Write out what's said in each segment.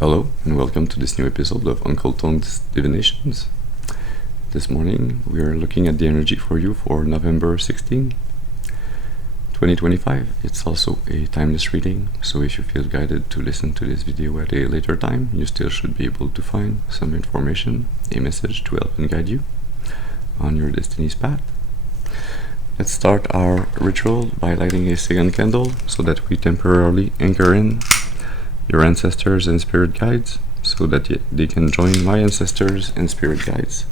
Hello and welcome to this new episode of Uncle Tong's Divinations. This morning we are looking at the energy for you for November 16, 2025. It's also a timeless reading, so if you feel guided to listen to this video at a later time, you still should be able to find some information, a message to help and guide you on your destiny's path. Let's start our ritual by lighting a second candle so that we temporarily anchor in your ancestors and spirit guides, so that they can join my ancestors and spirit guides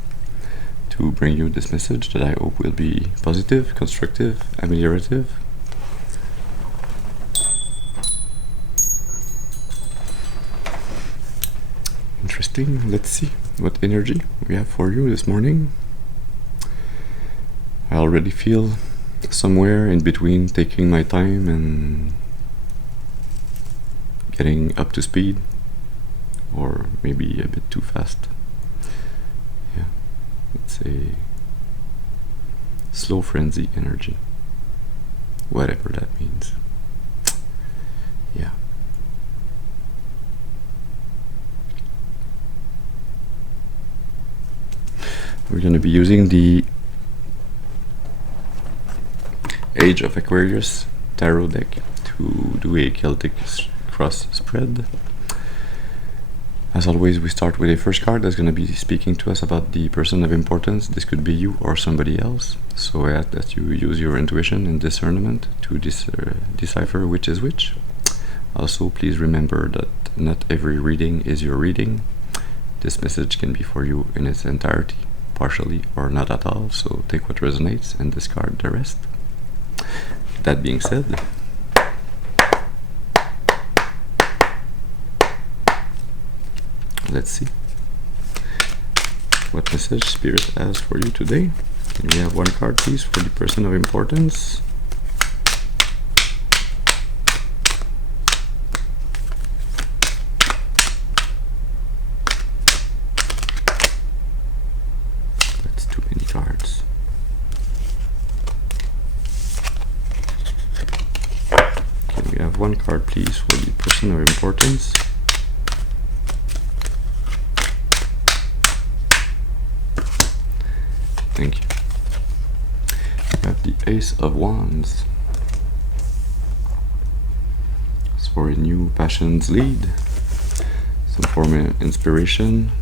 to bring you this message that I hope will be positive, constructive, ameliorative. Interesting. Let's see what energy we have for you this morning. I already feel somewhere in between taking my time and getting up to speed, or maybe a bit too fast. Yeah, it's a slow frenzy energy, whatever that means. Yeah. We're going to be using the Age of Aquarius tarot deck to do a Celtic Cross spread. As always, we start with a first card that's going to be speaking to us about the person of importance. This could be you or somebody else, so I ask that you use your intuition and discernment to decipher which is which. Also, please remember that not every reading is your reading. This message can be for you in its entirety, partially or not at all, so take what resonates and discard the rest. That being said, let's see what message Spirit has for you today. Can we have one card, please, for the person of importance? That's too many cards. Can we have one card, please, for the person of importance? Thank you. We have the Ace of Wands. It's for a new passions lead, some form of inspiration,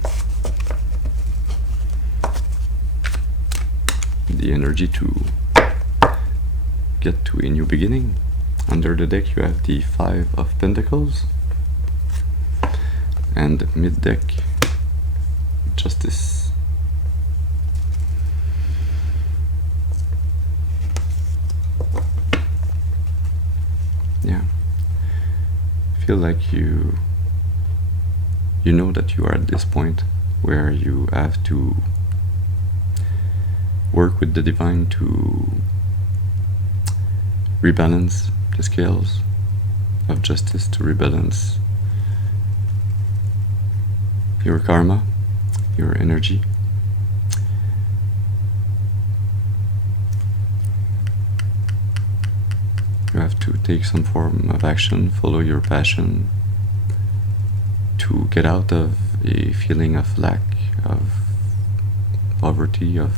the energy to get to a new beginning. Under the deck you have the Five of Pentacles, and mid-deck, Justice. Yeah, I feel like you know that you are at this point where you have to work with the divine to rebalance the scales of justice, to rebalance your karma, your energy. You have to take some form of action, follow your passion, to get out of a feeling of lack, of poverty, of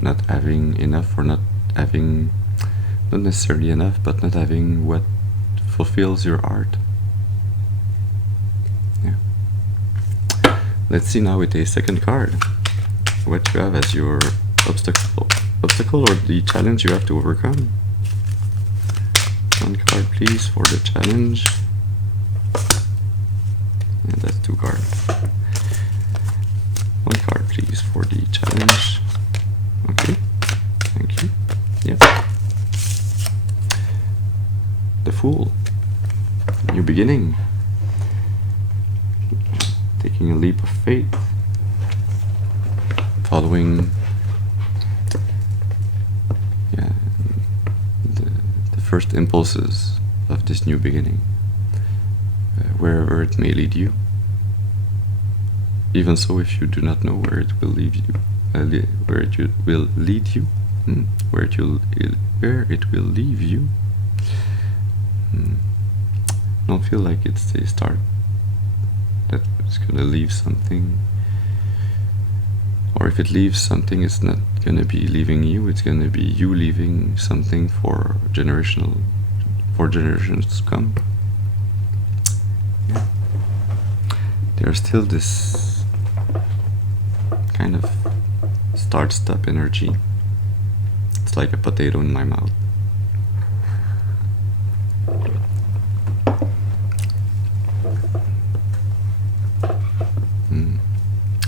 not having enough, or not having, not necessarily enough, but not having what fulfills your heart. Yeah. Let's see now with a second card what you have as your obstacle or the challenge you have to overcome. One card, please, for the challenge. And that's two cards. One card, please, for the challenge. Okay, thank you. Yep. The Fool. New beginning. Taking a leap of faith. Following first impulses of this new beginning, wherever it may lead you. Even so, if you do not know where it will lead you, where it will lead you, where it will leave you, don't feel like it's a start that it's gonna leave something. Or if it leaves something, it's not gonna be leaving you, it's gonna be you leaving something for generations to come. Yeah. There's still this kind of start-stop energy. It's like a potato in my mouth.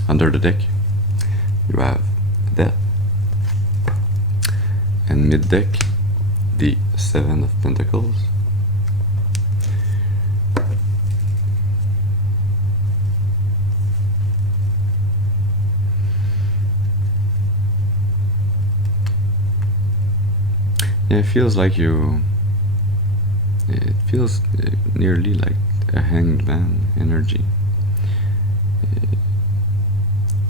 Under the deck, you have Death, and mid-deck, the Seven of Pentacles. Yeah, it feels like it feels nearly like a hanged man energy.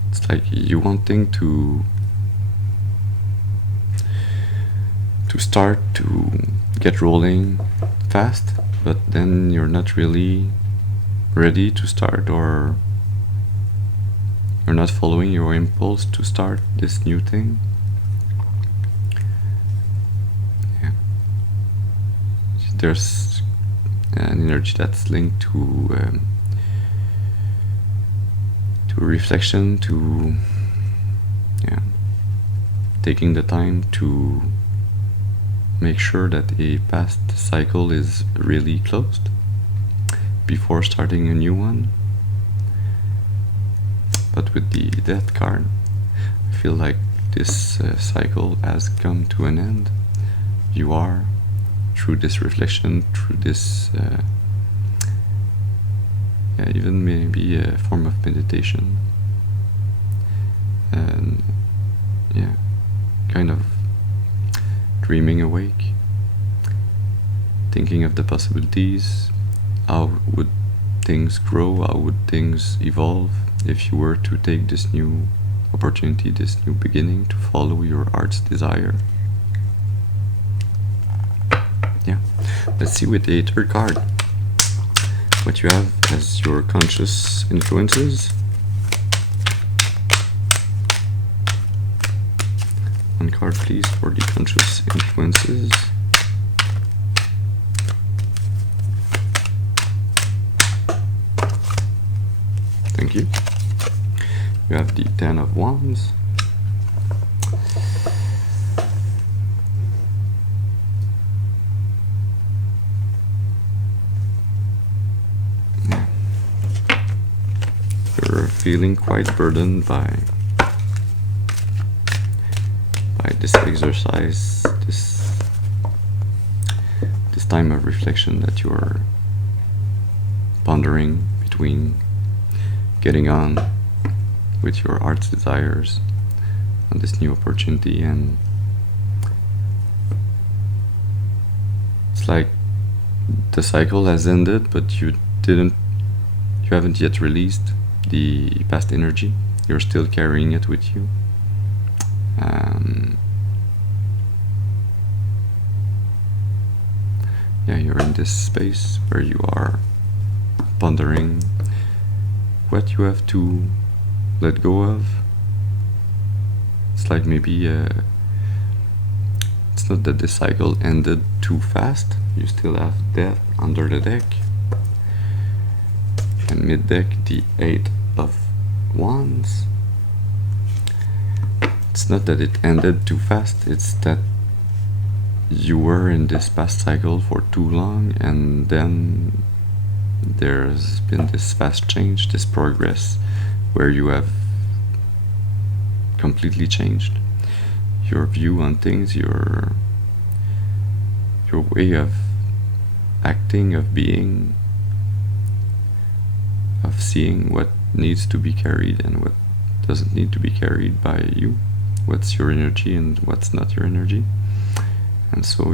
It's like you wanting to start to get rolling fast, but then you're not really ready to start, or you're not following your impulse to start this new thing. Yeah. There's an energy that's linked to reflection, to taking the time to make sure that a past cycle is really closed before starting a new one. But with the Death card, I feel like this cycle has come to an end. You are, through this reflection, through this even maybe a form of meditation, and kind of dreaming awake, thinking of the possibilities. How would things grow? How would things evolve if you were to take this new opportunity, this new beginning, to follow your heart's desire? Yeah. Let's see with the third card what you have as your conscious influences. One card, please, for the conscious influences. Thank you. You have the Ten of Wands. You're feeling quite burdened by this exercise, this time of reflection that you're pondering between getting on with your heart's desires on this new opportunity. And it's like the cycle has ended, but you haven't yet released the past energy. You're still carrying it with you. You're in this space where you are pondering what you have to let go of. It's like maybe it's not that the cycle ended too fast. You still have Death under the deck, and mid-deck, the Eight of Wands. It's not that it ended too fast, it's that you were in this past cycle for too long, and then there's been this fast change, this progress, where you have completely changed your view on things, your way of acting, of being, of seeing what needs to be carried and what doesn't need to be carried by you, what's your energy and what's not your energy. And so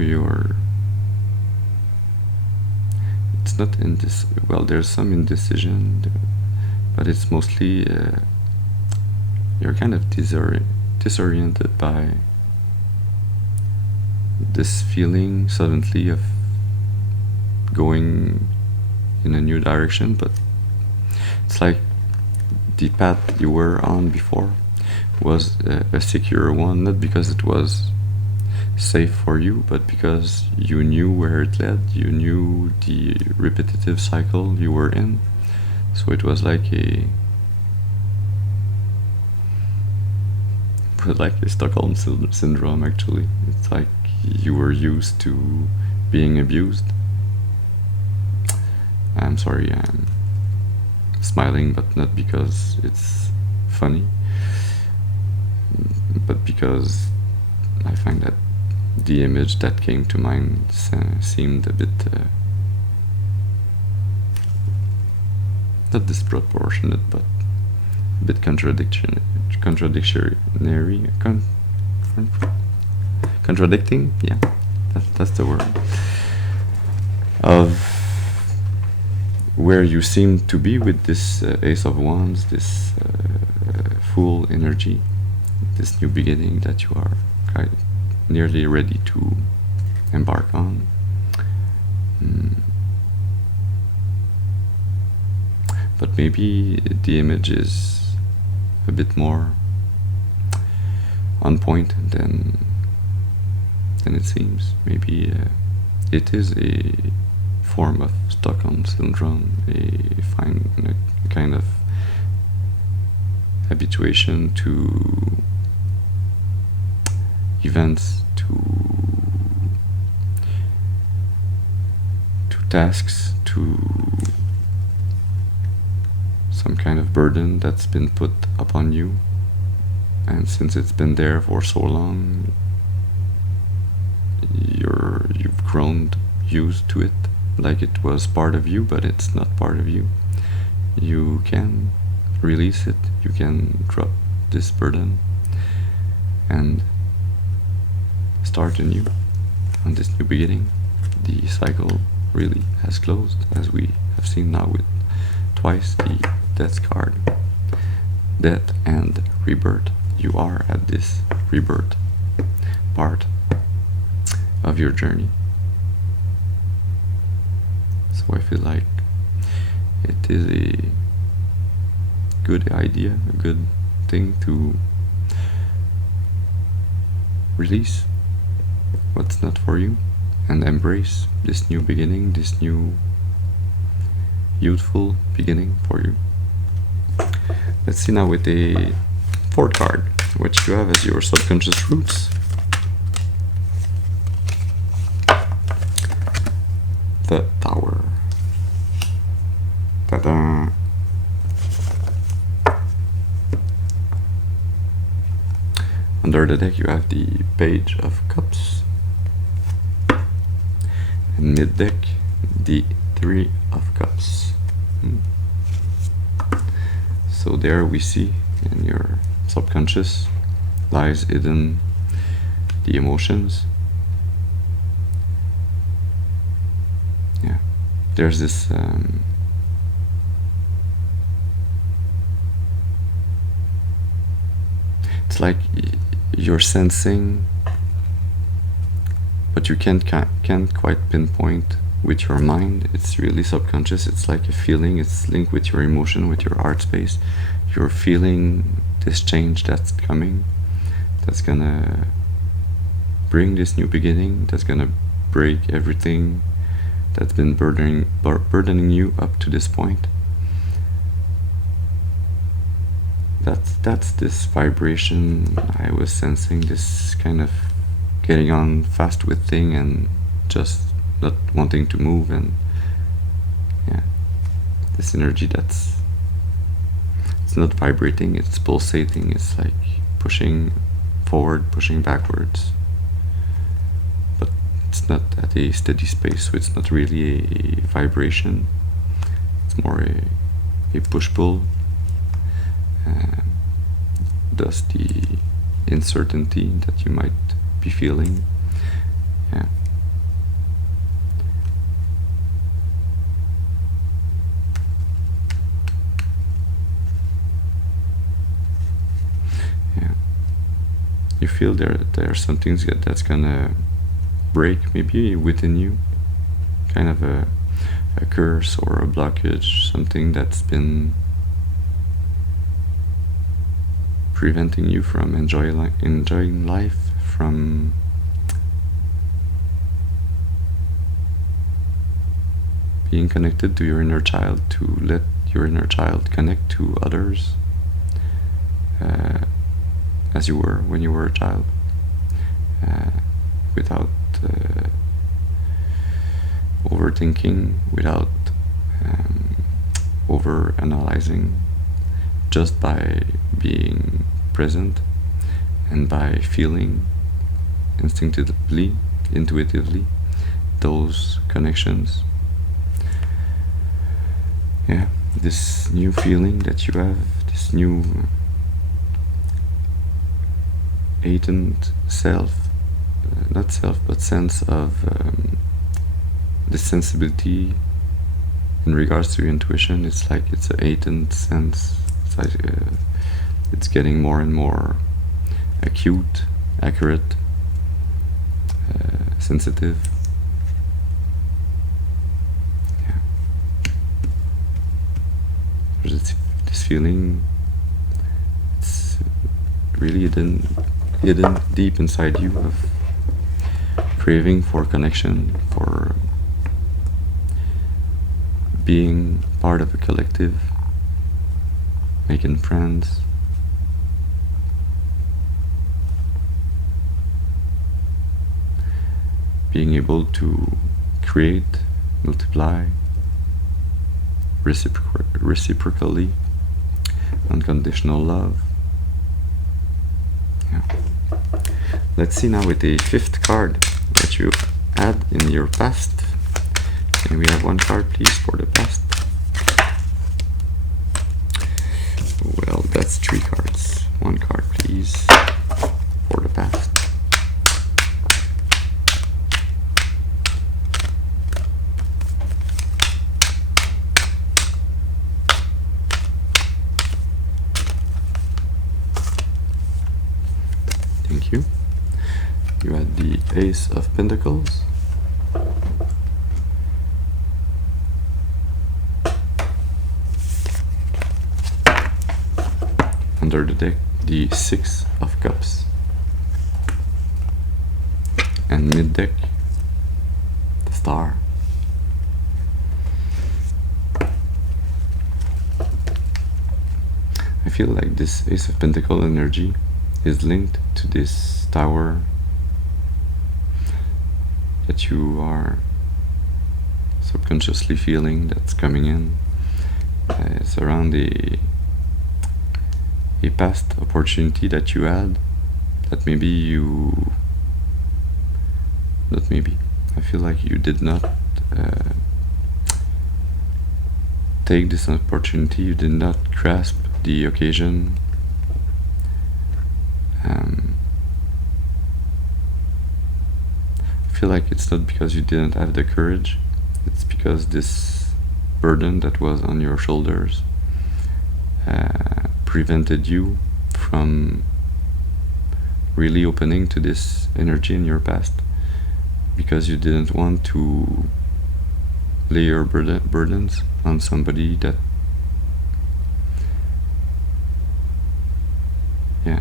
it's not in this, well, there's some indecision, but it's mostly you're kind of disoriented by this feeling suddenly of going in a new direction, but It's like the path you were on before was a secure one, not because it was safe for you, but because you knew where it led, you knew the repetitive cycle you were in. So it was like a Stockholm syndrome, actually. It's like you were used to being abused. I'm sorry, I'm smiling, but not because it's funny, but because I find that the image that came to mind seemed a bit not disproportionate, but a bit contradicting. Yeah, that's the word. Of where you seem to be with this Ace of Wands, this full energy, this new beginning that you are nearly ready to embark on. But maybe the image is a bit more on point than it seems. Maybe it is a form of Stockholm syndrome, a kind of habituation to events, to tasks, to some kind of burden that's been put upon you, and since it's been there for so long, you've grown used to it, like it was part of you, but it's not part of you. You can release it, you can drop this burden and start anew on this new beginning. The cycle really has closed, as we have seen now with twice the Death card. Death and rebirth. You are at this rebirth part of your journey. So I feel like it is a good idea, a good thing to release what's not for you and embrace this new beginning, this new youthful beginning for you. Let's see now with the fourth card, which you have as your subconscious roots. The Tower. Ta-da! Under the deck you have the Page of Cups, and mid deck the Three of Cups. So there we see in your subconscious lies hidden the emotions. Yeah, there's this it's like you're sensing, but you can't quite pinpoint with your mind. It's really subconscious. It's like a feeling. It's linked with your emotion, with your heart space. You're feeling this change that's coming, that's gonna bring this new beginning, that's gonna break everything that's been burdening you up to this point. That's this vibration I was sensing, this kind of getting on fast with thing and just not wanting to move, and yeah, this energy that's, it's not vibrating, it's pulsating, it's like pushing forward, pushing backwards, but it's not at a steady space, so it's not really a vibration, it's more a push-pull. Thus the uncertainty that you might be feeling. Yeah. Yeah. You feel there are some things that's gonna break maybe within you. Kind of a a curse or a blockage, something that's been preventing you from enjoying life, from being connected to your inner child, to let your inner child connect to others as you were when you were a child, without overthinking, without over-analyzing, just by being present and by feeling instinctively, intuitively, those connections. Yeah, this new feeling that you have, this new heightened not self, but sense of the sensibility in regards to your intuition. It's like it's a heightened sense. It's like it's getting more and more acute, accurate, sensitive. Yeah. There's this feeling. It's really hidden deep inside you of craving for connection, for being part of a collective, making friends, being able to create, multiply, reciprocally, unconditional love. Yeah. Let's see now with the fifth card that you had in your past. Can we have one card, please, for the past? Well, that's 3 cards. One card, please, for the past. Thank you. You had the Ace of Pentacles. Under the deck, the 6 of Cups. And mid-deck, the Star. I feel like this Ace of Pentacles energy is linked to this Tower that you are subconsciously feeling that's coming in. It's around a past opportunity that you had, that maybe you, not maybe, I feel like you did not take this opportunity, you did not grasp the occasion. I feel like it's not because you didn't have the courage, it's because this burden that was on your shoulders prevented you from really opening to this energy in your past, because you didn't want to lay your burdens on somebody that, yeah,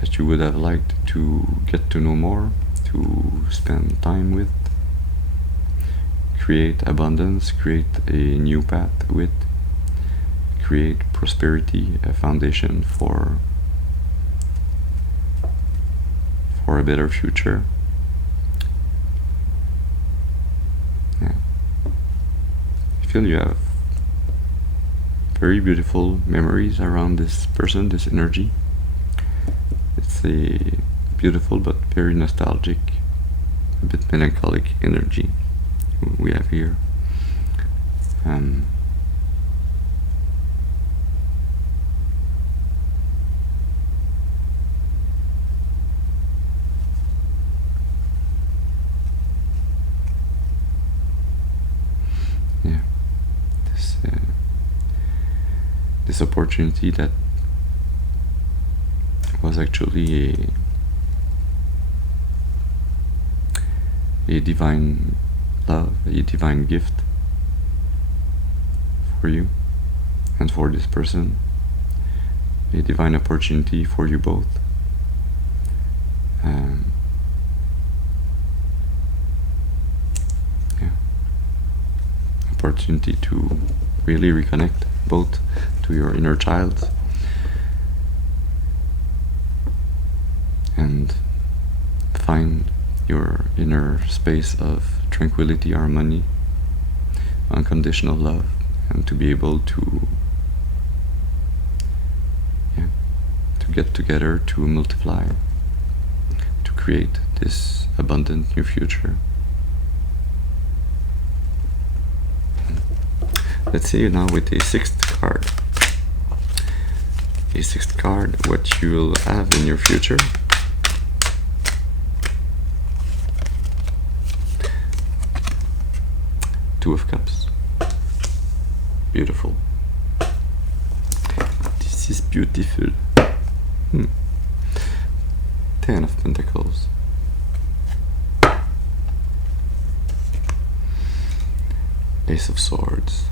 that you would have liked to get to know more, to spend time with, create abundance, create a new path with, create prosperity, a foundation for a better future. Yeah. I feel you have very beautiful memories around this person, this energy. It's a beautiful but very nostalgic, a bit melancholic energy we have here. Yeah, this opportunity that was actually a divine love, a divine gift for you and for this person, a divine opportunity for you both. Opportunity to really reconnect both to your inner child and find your inner space of tranquility, harmony, unconditional love, and to be able to get together, to multiply, to create this abundant new future. Let's see now with a sixth card. A sixth card, what you will have in your future. Two of Cups. Beautiful. This is beautiful. Ten of Pentacles. Ace of Swords.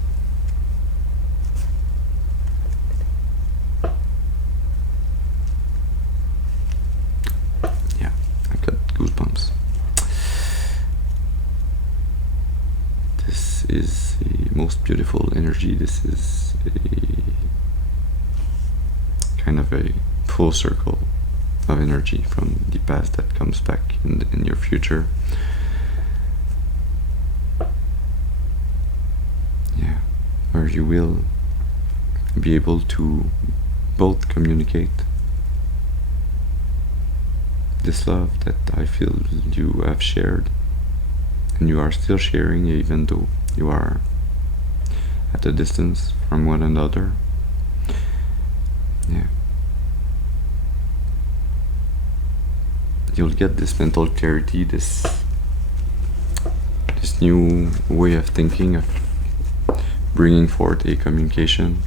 Yeah, I've got goosebumps. This is the most beautiful energy. This is a kind of a full circle of energy from the past that comes back in your future. Yeah, where you will be able to both communicate this love that I feel you have shared and you are still sharing, even though you are at a distance from one another. Yeah. You'll get this mental clarity, this new way of thinking, of bringing forth a communication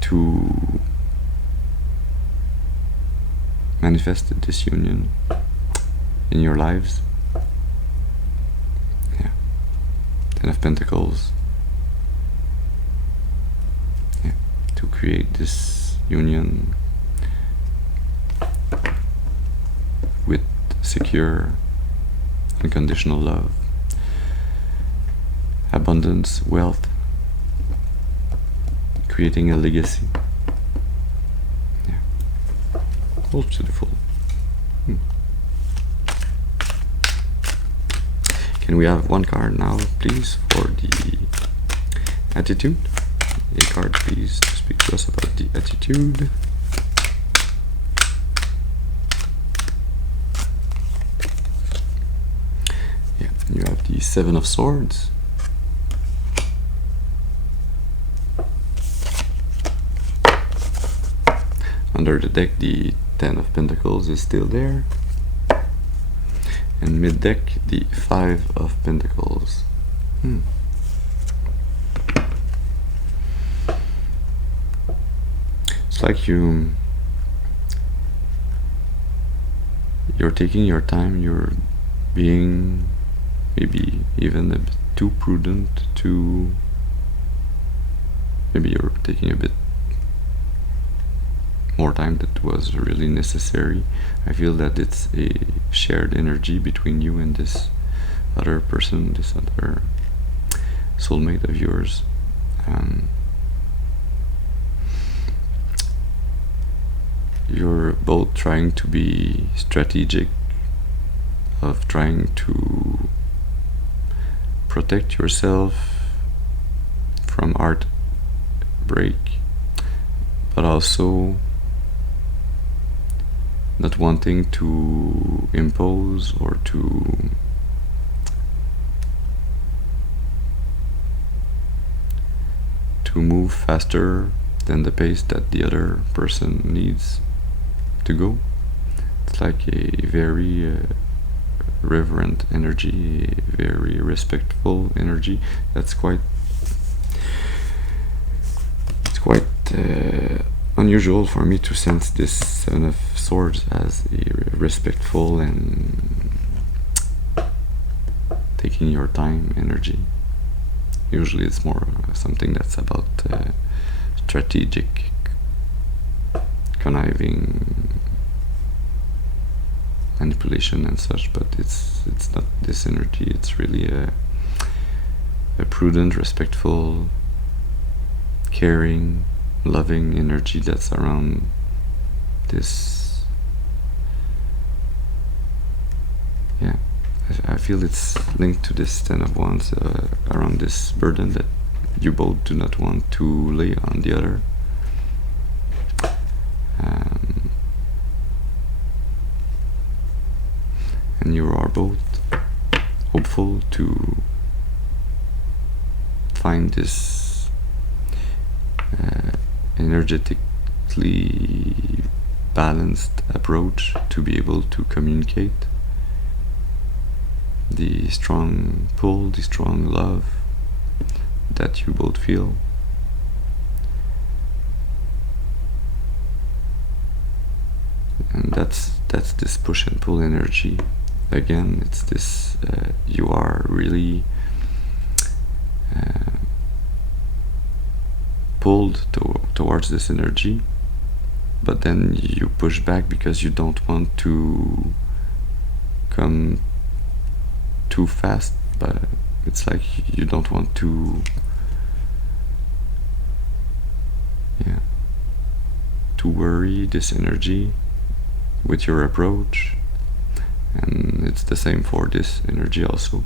to manifest this union in your lives. Yeah. Ten of Pentacles. Yeah. To create this union with secure, unconditional love, abundance, wealth, creating a legacy. Yeah. All beautiful. Can we have one card now, please, for the attitude? A card, please, to speak to us about the attitude. Yeah, you have the Seven of Swords. Under the deck, the Ten of Pentacles is still there. And mid-deck, the Five of Pentacles. It's like you're taking your time, you're being maybe even a bit too prudent, maybe you're taking a bit more time that was really necessary. I feel that it's a shared energy between you and this other person, this other soulmate of yours. You're both trying to be strategic, of trying to protect yourself from heartbreak, but also not wanting to impose or to move faster than the pace that the other person needs to go. It's like a very reverent energy, a very respectful energy. It's quite unusual for me to sense this Seven of Swords as a respectful and taking your time energy. Usually it's more something that's about strategic, conniving, manipulation and such, but it's not this energy. It's really a prudent, respectful, caring, loving energy that's around this. Yeah, I feel it's linked to this Ten of Wands, around this burden that you both do not want to lay on the other. And you are both hopeful to find this energetically balanced approach to be able to communicate the strong pull, the strong love that you both feel. And that's this push and pull energy. Again, it's this, you are really pulled towards this energy, but then you push back because you don't want to come too fast, but it's like you don't want to worry this energy with your approach. And it's the same for this energy also.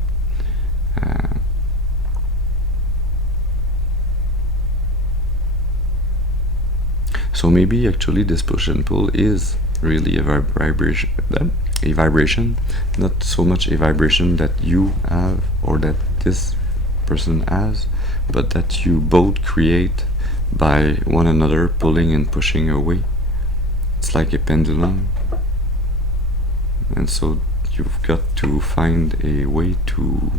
So maybe actually this push and pull is really a vibration, not so much a vibration that you have or that this person has, but that you both create by one another pulling and pushing away. It's like a pendulum. And so you've got to find a way to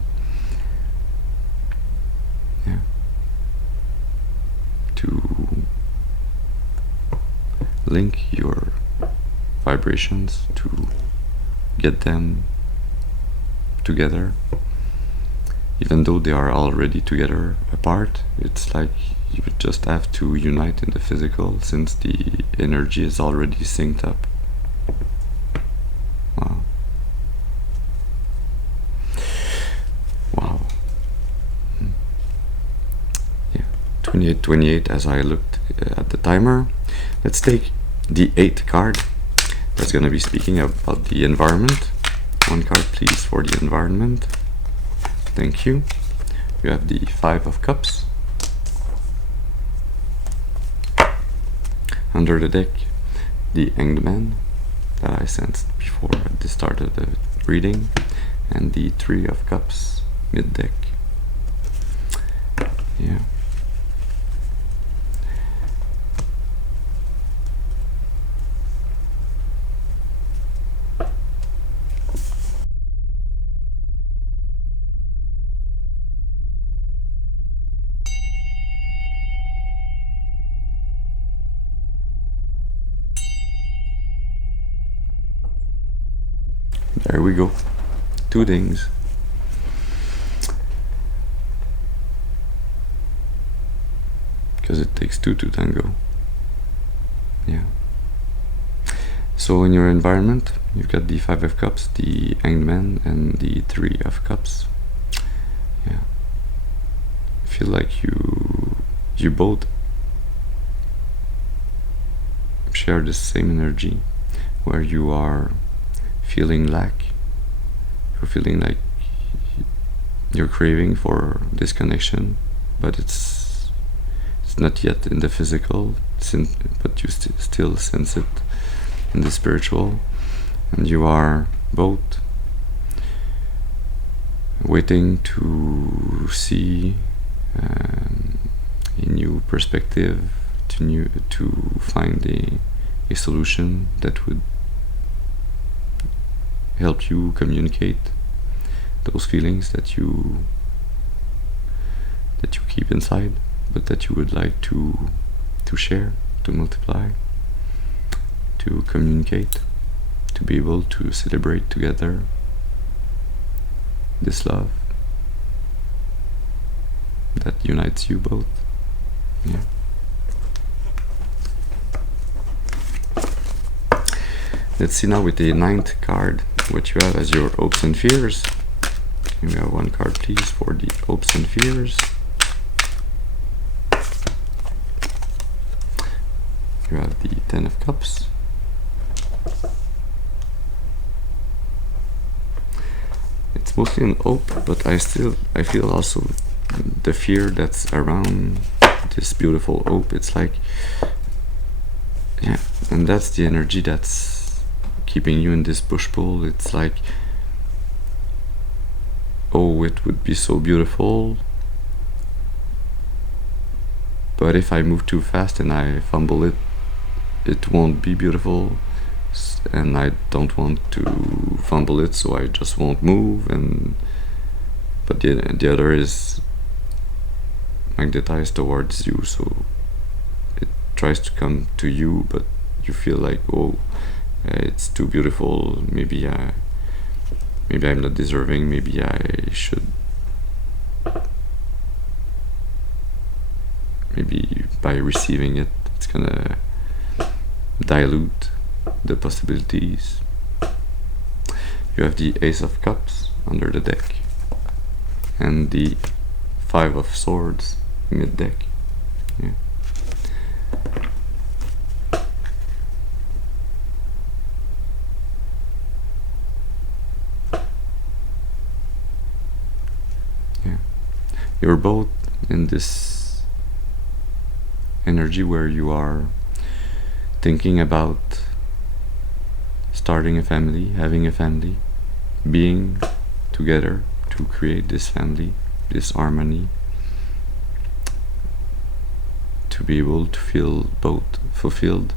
link your vibrations, to get them together. Even though they are already together apart, it's like you would just have to unite in the physical, since the energy is already synced up. Wow. Yeah, 28 as I looked at the timer. Let's take the 8th card. That's going to be speaking about the environment. One card please for the environment. Thank you. You have the 5 of Cups. Under the deck, the Hanged Man that I sensed before at the start of the reading, and the 3 of Cups mid deck. Yeah. There we go. 2 things. Because it takes 2 to tango. Yeah. So in your environment, you've got the 5 of Cups, the Hanged Man, and the 3 of Cups. Yeah. I feel like you both share the same energy, where you are feeling lack, you're feeling like you're craving for this connection, but it's not yet in the physical, but you still sense it in the spiritual, and you are both waiting to see a new perspective, to find a solution that would help you communicate those feelings that you keep inside, but that you would like to share, to multiply, to communicate, to be able to celebrate together this love, unites you both. Yeah. Let's see now with the 9th card what you have as your hopes and fears. Give me one card please for the hopes and fears. You have the 10 of Cups. It's mostly an hope, but I feel also the fear that's around this beautiful hope. It's like, yeah, and that's the energy that's keeping you in this push-pull. It's like, oh, it would be so beautiful, but if I move too fast and I fumble it, it won't be beautiful, and I don't want to fumble it, so I just won't move. And but the other is magnetized towards you, so it tries to come to you, but you feel like, oh, it's too beautiful, maybe I'm not deserving, maybe I should, maybe by receiving it, it's gonna dilute the possibilities. You have the Ace of Cups under the deck and the 5 of Swords mid deck. Yeah. Yeah. You're both in this energy where you are thinking about starting a family, having a family, being together to create this family, this harmony, to be able to feel both fulfilled.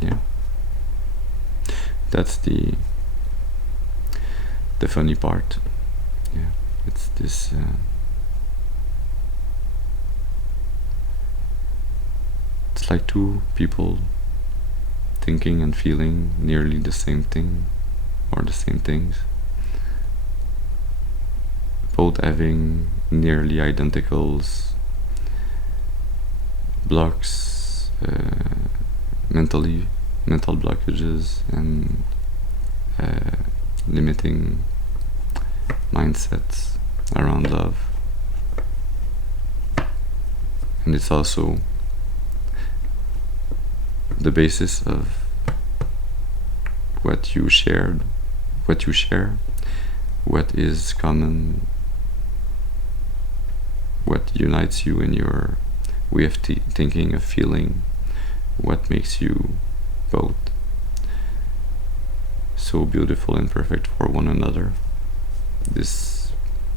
Yeah, that's the funny part. Yeah, it's this it's like two people thinking and feeling nearly the same thing or the same things, both having nearly identical blocks, mental blockages and limiting mindsets around love. And it's also the basis of what you share, what is common, what unites you in your way of thinking, of feeling, what makes you both so beautiful and perfect for one another. This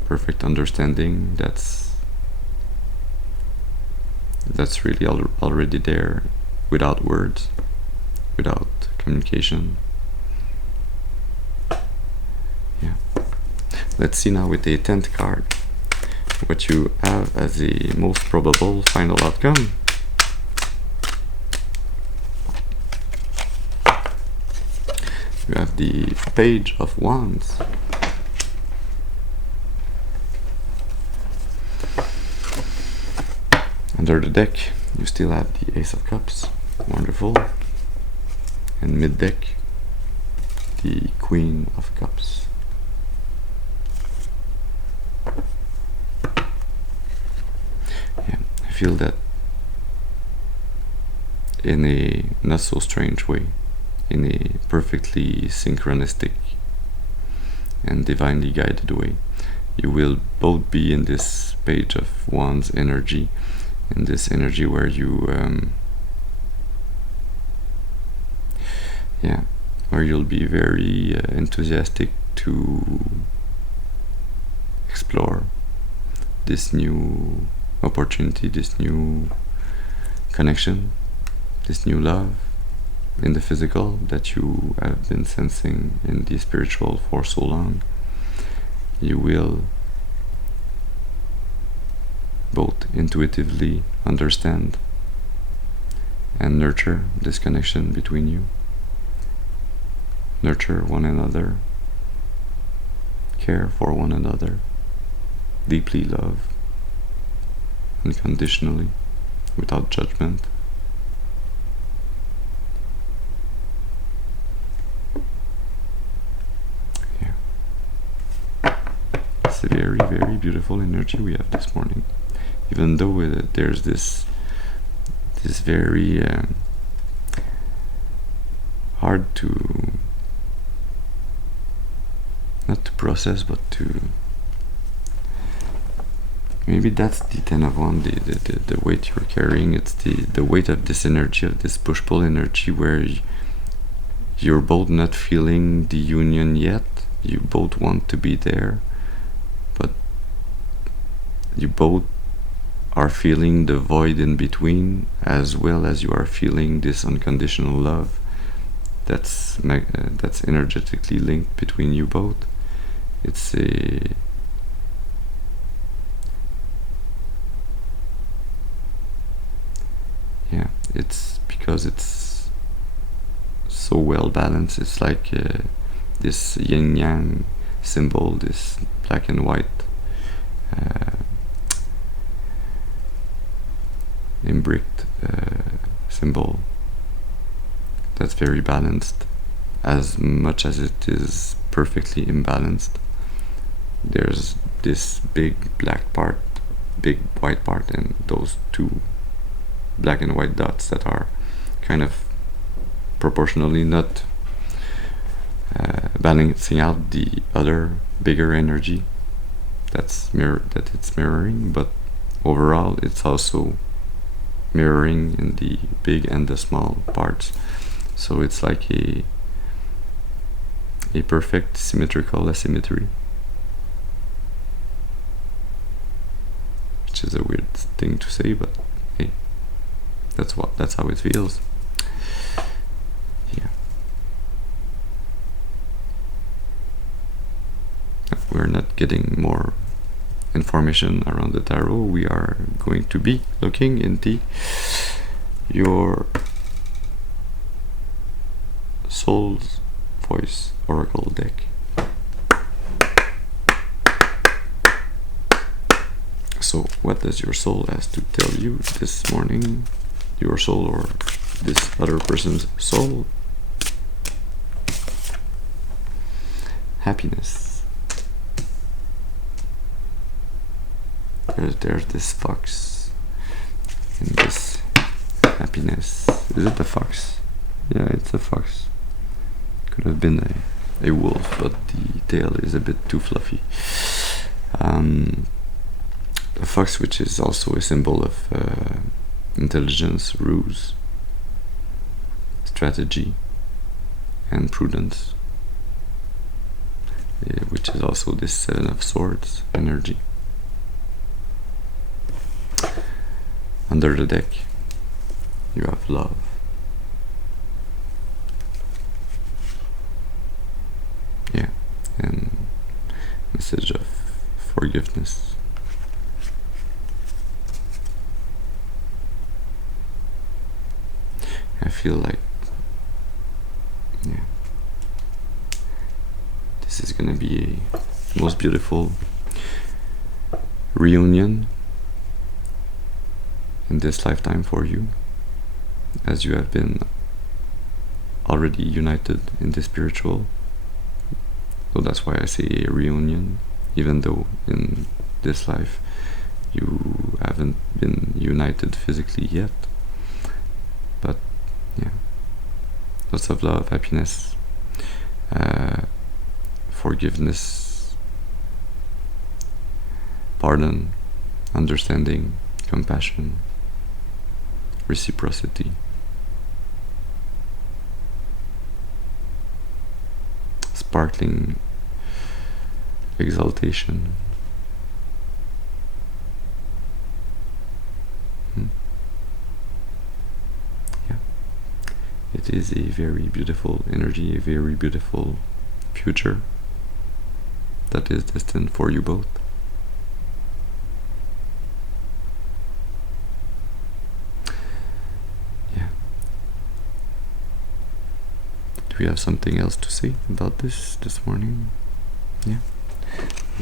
perfect understanding that's really already there, without words, without communication. Yeah. Let's see now with the 10th card what you have as the most probable final outcome. You have the Page of Wands. Under the deck, you still have the Ace of Cups. Wonderful. And mid deck, the Queen of Cups. Yeah, I feel that in a not so strange way, in a perfectly synchronistic and divinely guided way, you will both be in this Page of Wands energy, in this energy where you where you'll be very enthusiastic to explore this new opportunity, this new connection, this new love in the physical that you have been sensing in the spiritual for so long. You will both intuitively understand and nurture this connection between you. Nurture one another, care for one another, deeply love, unconditionally, without judgment. Yeah. It's a very, very beautiful energy we have this morning. Even though there's this very hard to not to process, but to maybe that's the 10 of Wands, the weight you're carrying. It's the weight of this energy, of this push-pull energy, where you're both not feeling the union yet. You both want to be there, but you both are feeling the void in between, as well as you are feeling this unconditional love that's energetically linked between you both. It's it's because it's so well balanced. It's like this yin yang symbol, this black and white imbricked symbol that's very balanced, as much as it is perfectly imbalanced. There's this big black part, big white part, and those two black and white dots that are kind of proportionally not balancing out the other bigger energy that it's mirroring, but overall it's also mirroring in the big and the small parts. So it's like a perfect symmetrical asymmetry, which is a weird thing to say, but hey, that's how it feels. Yeah. We're not getting more information around the tarot. We are going to be looking into your soul's voice oracle deck. So what does your soul has to tell you this morning? Your soul, or this other person's soul? Happiness. There's this fox in this happiness. Is it a fox? Yeah, it's a fox. Could have been a wolf, but the tail is a bit too fluffy. A fox, which is also a symbol of intelligence, ruse, strategy, and prudence, which is also this 7 of Swords energy. Under the deck, you have love. Yeah, and message of forgiveness. I feel like, yeah, this is gonna be a most beautiful reunion in this lifetime for you, as you have been already united in the spiritual. So that's why I say a reunion, even though in this life you haven't been united physically yet. But yeah, lots of love, happiness, forgiveness, pardon, understanding, compassion, reciprocity, sparkling exaltation. Yeah, it is a very beautiful energy, a very beautiful future that is destined for you both. Do we have something else to say about this morning? Yeah.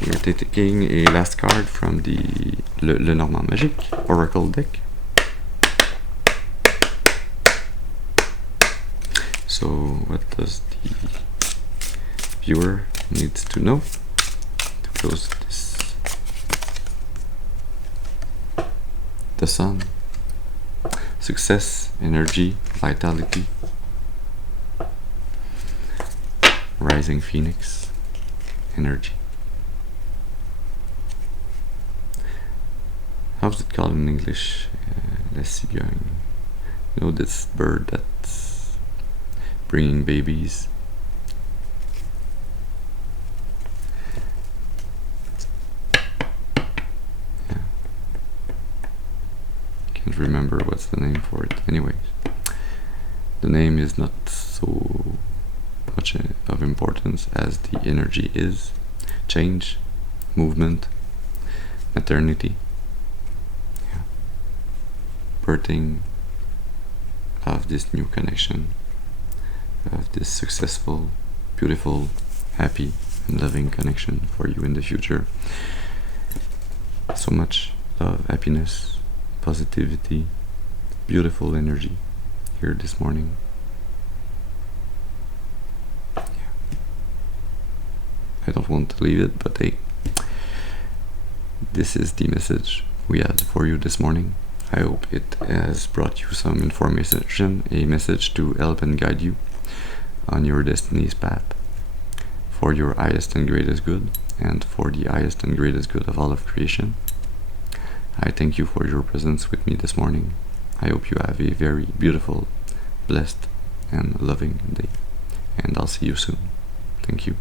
We're taking a last card from the Lenormand Magique Oracle deck. So what does the viewer needs to know to close this? The Sun. Success, energy, vitality. Rising Phoenix, energy. How's it called in English? Let's see, going. You know this bird that's bringing babies. Yeah. Can't remember what's the name for it. Anyways, the name is not so much of importance as the energy is. Change, movement, maternity, yeah. Birthing of this new connection, of this successful, beautiful, happy and loving connection for you in the future. So much love, happiness, positivity, beautiful energy here this morning. I don't want to leave it, but hey, this is the message we had for you this morning. I hope it has brought you some information, a message to help and guide you on your destiny's path for your highest and greatest good, and for the highest and greatest good of all of creation. I thank you for your presence with me this morning. I hope you have a very beautiful, blessed, and loving day, and I'll see you soon. Thank you.